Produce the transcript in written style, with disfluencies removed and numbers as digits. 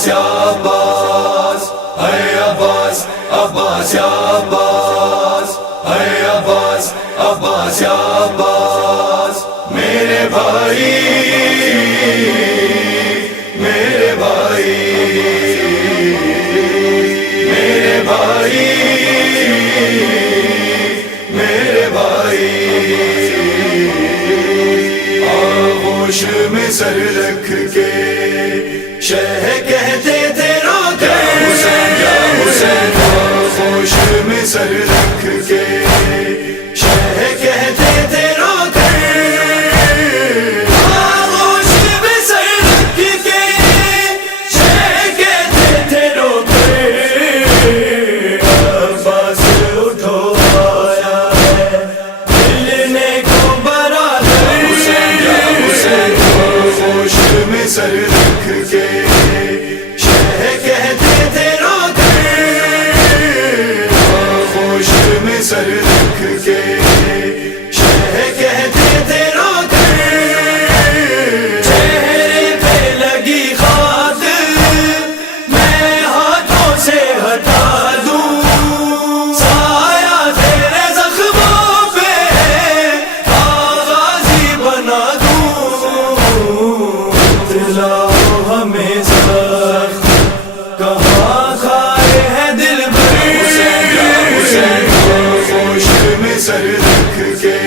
عباس یا عباس، اے عباس عباس یا عباس، اے عباس عباس یا عباس، میرے بھائی میرے بھائی میرے بھائی میرے بھائی، آغوش میں سر رکھ کے شہ کہتے تھے روتے حسین یا حسین، آغوش میں سر رکھ کے شہ کہتے تھے روتے، آغوش میں سر رکھ کے شہ کہتے تھے روتے، عباس اٹھو آیا ہے ملنے کو برادر حسین یا حسین، آغوش میں سر رکھ کے شہ کہتے تھے روتے، آغوش میں سر رکھ کے شہ کہتے تھے روتے، چہرے پہ لگی خاک میں ہاتھوں سے ہٹا دوں، سایہ تیرے زخموں پہ غازی بنا دوں، دلاؤ ہمیں زخم کہاں کھائے ہیں دل بھر حسین یا حسین، آغوش میں سر رکھ کے